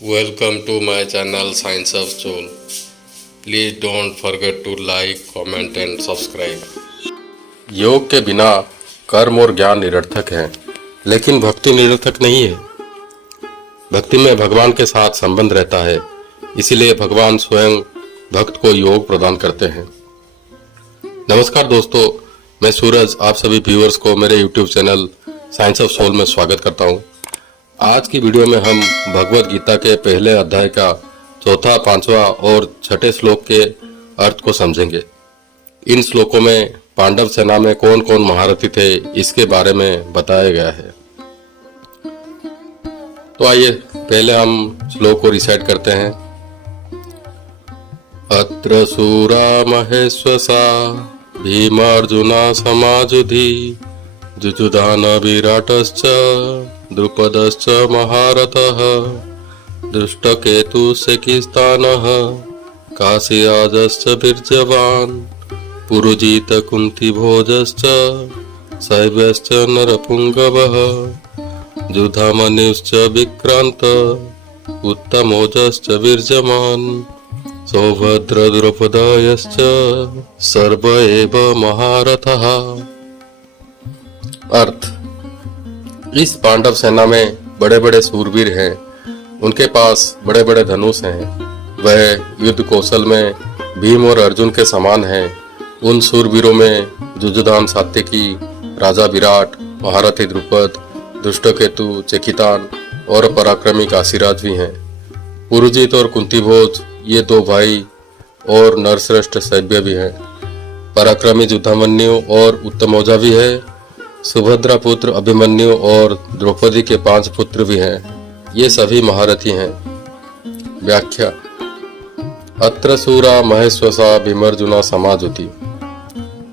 Welcome to my channel Science of Soul. Please don't forget to like, comment and subscribe. योग के बिना कर्म और ज्ञान निरर्थक हैं, लेकिन भक्ति निरर्थक नहीं है। भक्ति में भगवान के साथ संबंध रहता है, इसीलिए भगवान स्वयं भक्त को योग प्रदान करते हैं। नमस्कार दोस्तों, मैं सूरज आप सभी व्यूअर्स को मेरे YouTube channel science of soul में स्वागत करता हूं। आज की वीडियो में हम भगवत गीता के पहले अध्याय का चौथा, पांचवा और छठे श्लोक के अर्थ को समझेंगे। इन श्लोकों में पांडव सेना में कौन कौन महारथी थे, इसके बारे में बताया गया है। तो आइए पहले हम श्लोक को रिसाइट करते हैं। अत्र सूरा महेश्वसा भीमार्जुना समाजुधि जुजुधान विराटश्च द्रुपदश्च महारथः दृष्टकेतुश्चेकिस्तानः काशीराजश्च बीर्यवान् पुरुजित कुन्तीभोजश्च शैव्यश्च नरपुङ्गवः युधामन्युश्च विक्रान्त उत्तमोजश्च बीर्यमान् सौभद्र द्रौपदयश्च सर्व एव महारथः। अर्थ: इस पांडव सेना में बड़े बड़े सूरवीर हैं, उनके पास बड़े बड़े धनुष हैं। वह युद्ध कौशल में भीम और अर्जुन के समान हैं। उन सूरवीरों में जुजुधान सात्यकी, राजा विराट, महारथी द्रुपद, दुष्टकेतु, चेकितान और पराक्रमी काशीराज भी हैं। पुरुजित और कुंतीभोज ये दो भाई और नरश्रेष्ठ सैव्य भी हैं। पराक्रमी युधामन्यु और उत्तमौजा भी है। सुभद्रा पुत्र अभिमन्यु और द्रौपदी के 5 पुत्र भी हैं। ये सभी महारथी हैं। व्याख्या: अत्र सूरा महेश्वसा भीमार्जुना समाजुति।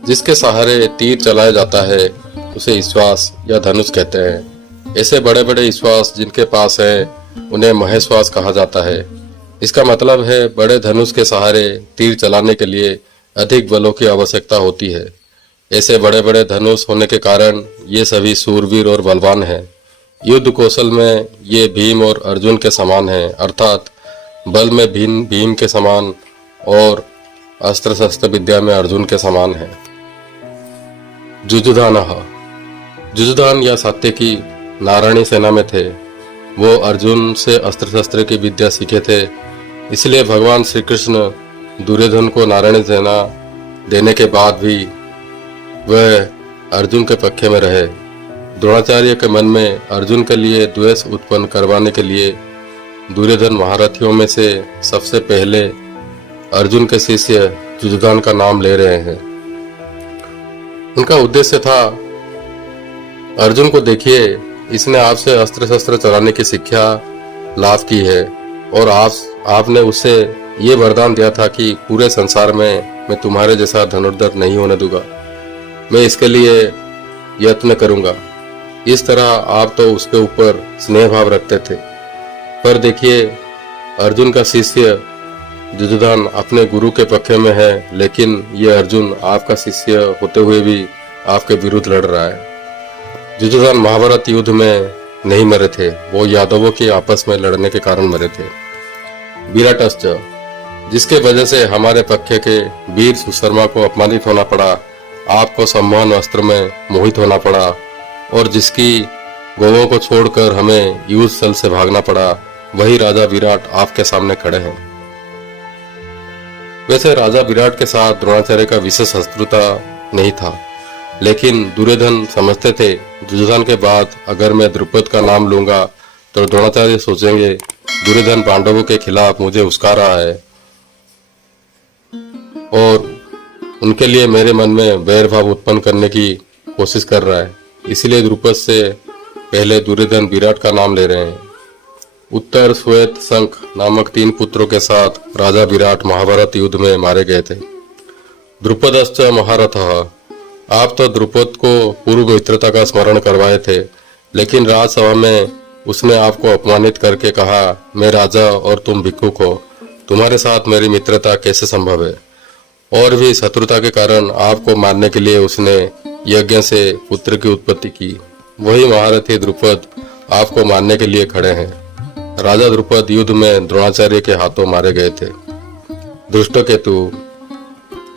जिसके सहारे तीर चलाया जाता है उसे ईश्वास या धनुष कहते हैं। ऐसे बड़े बड़े ईश्वास जिनके पास है उन्हें महेश्वास कहा जाता है। इसका मतलब है बड़े धनुष के सहारे तीर चलाने के लिए अधिक बलों की आवश्यकता होती है। ऐसे बड़े बड़े धनुष होने के कारण ये सभी सूरवीर और बलवान हैं। युद्ध कौशल में ये भीम और अर्जुन के समान हैं, अर्थात बल में भीम के समान और अस्त्र शस्त्र विद्या में अर्जुन के समान हैं। जुजुधान या सात्यकी नारायणी सेना में थे। वो अर्जुन से अस्त्र शस्त्र की विद्या सीखे थे। इसलिए भगवान श्री कृष्ण दुर्योधन को नारायणी सेना देने के बाद भी वह अर्जुन के पक्ष में रहे। द्रोणाचार्य के मन में अर्जुन के लिए द्वेष उत्पन्न करवाने के लिए दुर्योधन महारथियों में से सबसे पहले अर्जुन के शिष्य जुजुधान का नाम ले रहे हैं। उनका उद्देश्य था, अर्जुन को देखिए, इसने आपसे अस्त्र शस्त्र चलाने की शिक्षा लाभ की है और आपने उससे ये वरदान दिया था कि पूरे संसार में मैं तुम्हारे जैसा धनुर्धर नहीं होने दूंगा। मैं इसके लिए यत्न करूंगा। इस तरह आप तो उसके ऊपर स्नेह भाव रखते थे। पर देखिए, अर्जुन का शिष्य जुजुधान अपने गुरु के पक्ष में है, लेकिन ये अर्जुन आपका शिष्य होते हुए भी आपके विरुद्ध लड़ रहा है। जुजुधान महाभारत युद्ध में नहीं मरे थे, वो यादवों के आपस में लड़ने के कारण मरे थे। विराटश्च, जिसके वजह से हमारे पक्ष के वीर सुशर्मा को अपमानित होना पड़ा, आपको सम्मान वस्त्र में मोहित होना पड़ा और जिसकी गौओं को छोड़कर हमें युद्ध स्थल से भागना पड़ा, वही राजा विराट आपके सामने खड़े हैं। वैसे राजा विराट के साथ द्रोणाचार्य का विशेष शत्रुता नहीं था, लेकिन दुर्योधन समझते थे जुजुधान के बाद अगर मैं द्रुपद का नाम लूंगा तो द्रोणाचार्य सोचेंगे दुर्योधन पांडवों के खिलाफ मुझे उस्का रहा है और उनके लिए मेरे मन में वैर भाव उत्पन्न करने की कोशिश कर रहा है। इसीलिए द्रुपद से पहले दुर्योधन विराट का नाम ले रहे हैं। उत्तर, श्वेत, शंख नामक 3 पुत्रों के साथ राजा विराट महाभारत युद्ध में मारे गए थे। द्रुपदश्च महारथः, आप तो द्रुपद को पूर्व मित्रता का स्मरण करवाए थे, लेकिन राजसभा में उसने आपको अपमानित करके कहा, मैं राजा और तुम भिक्षुक हो, तुम्हारे साथ मेरी मित्रता कैसे संभव है। और भी शत्रुता के कारण आपको मारने के लिए उसने यज्ञ से पुत्र की उत्पत्ति की। वही महारथी द्रुपद आपको मारने के लिए खड़े हैं। राजा द्रुपद युद्ध में द्रोणाचार्य के हाथों मारे गए थे। धृष्टकेतु,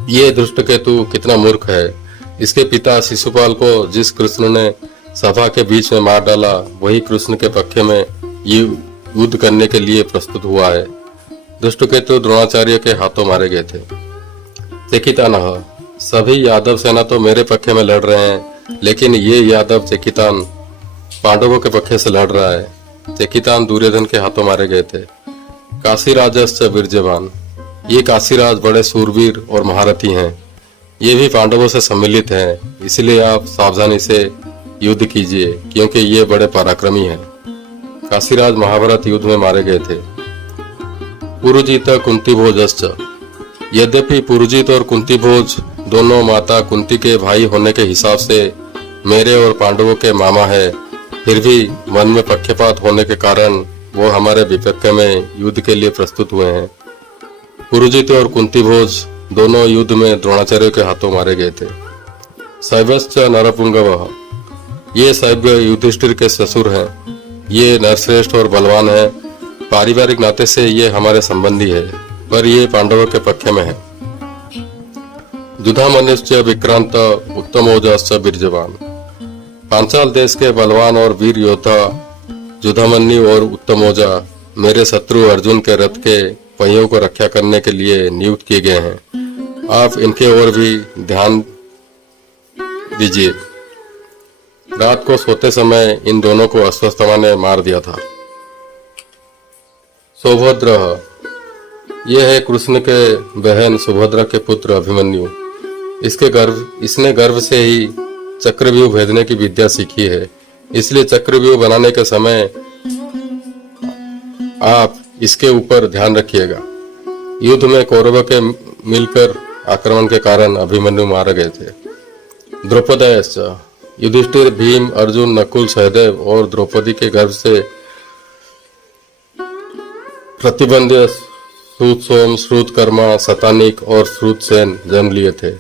ये धृष्टकेतु कितना मूर्ख है। इसके पिता शिशुपाल को जिस कृष्ण ने सभा के बीच में मार डाला, वही कृष्ण के पक्ष में युद्ध करने के लिए प्रस्तुत हुआ है। धृष्टकेतु द्रोणाचार्य के हाथों मारे गए थे। चेकितानः, सभी यादव सेना तो मेरे पक्ष में लड़ रहे हैं, लेकिन ये यादव चेकितान पांडवों के पक्ष से लड़ रहा है। चेकितान दुर्योधन के हाथों मारे गए थे। काशीराजश्च वीर्यवान, ये काशीराज बड़े सूरवीर और महारथी हैं। ये भी पांडवों से सम्मिलित हैं, इसलिए आप सावधानी से युद्ध कीजिए, क्योंकि ये बड़े पराक्रमी हैं। काशीराज महाभारत युद्ध में मारे गए थे। पुरुजित कुंती भोजश्च, यद्यपि पुरुजित और कुंती भोज दोनों माता कुंती के भाई होने के हिसाब से मेरे और पांडवों के मामा है, फिर भी मन में पक्षपात होने के कारण वो हमारे विपक्ष में युद्ध के लिए प्रस्तुत हुए हैं। पुरुजित और कुंती भोज दोनों युद्ध में द्रोणाचार्य के हाथों मारे गए थे। शैवश्च नरपुंगवः, ये शैव युधिष्ठिर के ससुर हैं। ये नरश्रेष्ठ और बलवान है। पारिवारिक नाते से ये हमारे संबंधी है, पर ये पांडवों के पक्ष में है। युधामन्युश्च विक्रांत उत्तमौजाश्च वीर्यवान, पांचाल देश के बलवान और वीर योद्धा युधामन्यु और उत्तमौजा मेरे शत्रु अर्जुन के रथ के पहियों को रक्षा करने के लिए नियुक्त किए गए हैं। आप इनके ओर भी ध्यान दीजिए। रात को सोते समय इन दोनों को अश्वत्थामा ने मार दिया था। सौभद्र, ये है कृष्ण के बहन सुभद्रा के पुत्र अभिमन्यु। इसने गर्भ से ही चक्रव्यूह भेदने की विद्या सीखी है, इसलिए चक्रव्यूह बनाने के समय आप इसके ऊपर ध्यान रखिएगा। युद्ध में कौरवों के मिलकर आक्रमण के कारण अभिमन्यु मारे गए थे। द्रौपदयश्च, युधिष्ठिर, भीम, अर्जुन, नकुल, सहदेव और द्रौपदी के गर्भ से प्रतिबंध्य, श्रुतसोम, श्रुतकर्मा, शतानिक और श्रुतसेन जन्म लिए थे।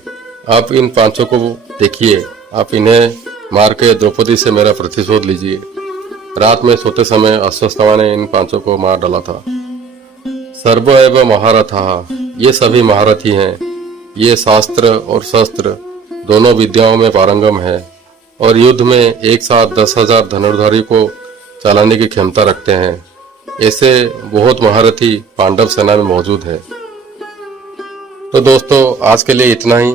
आप इन पांचों को देखिए, आप इन्हें मार के द्रौपदी से मेरा प्रतिशोध लीजिए। रात में सोते समय अश्वत्थामा ने इन पांचों को मार डाला था। सर्व एवं महारथाः, ये सभी महारथी हैं। ये शास्त्र और शस्त्र दोनों विद्याओं में पारंगम है और युद्ध में एक साथ 10,000 धनुर्धारी को चलाने की क्षमता रखते हैं। ऐसे बहुत महारथी पांडव सेना में मौजूद है। तो दोस्तों, आज के लिए इतना ही।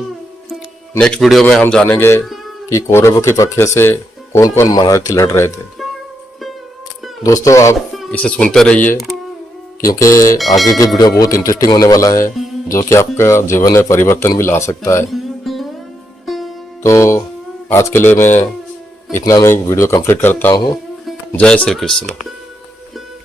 नेक्स्ट वीडियो में हम जानेंगे कि कौरवों के पक्ष से कौन कौन महारथी लड़ रहे थे। दोस्तों, आप इसे सुनते रहिए, क्योंकि आगे के वीडियो बहुत इंटरेस्टिंग होने वाला है, जो कि आपका जीवन में परिवर्तन भी ला सकता है। तो आज के लिए मैं इतना में वीडियो कंप्लीट करता हूँ। जय श्री कृष्ण।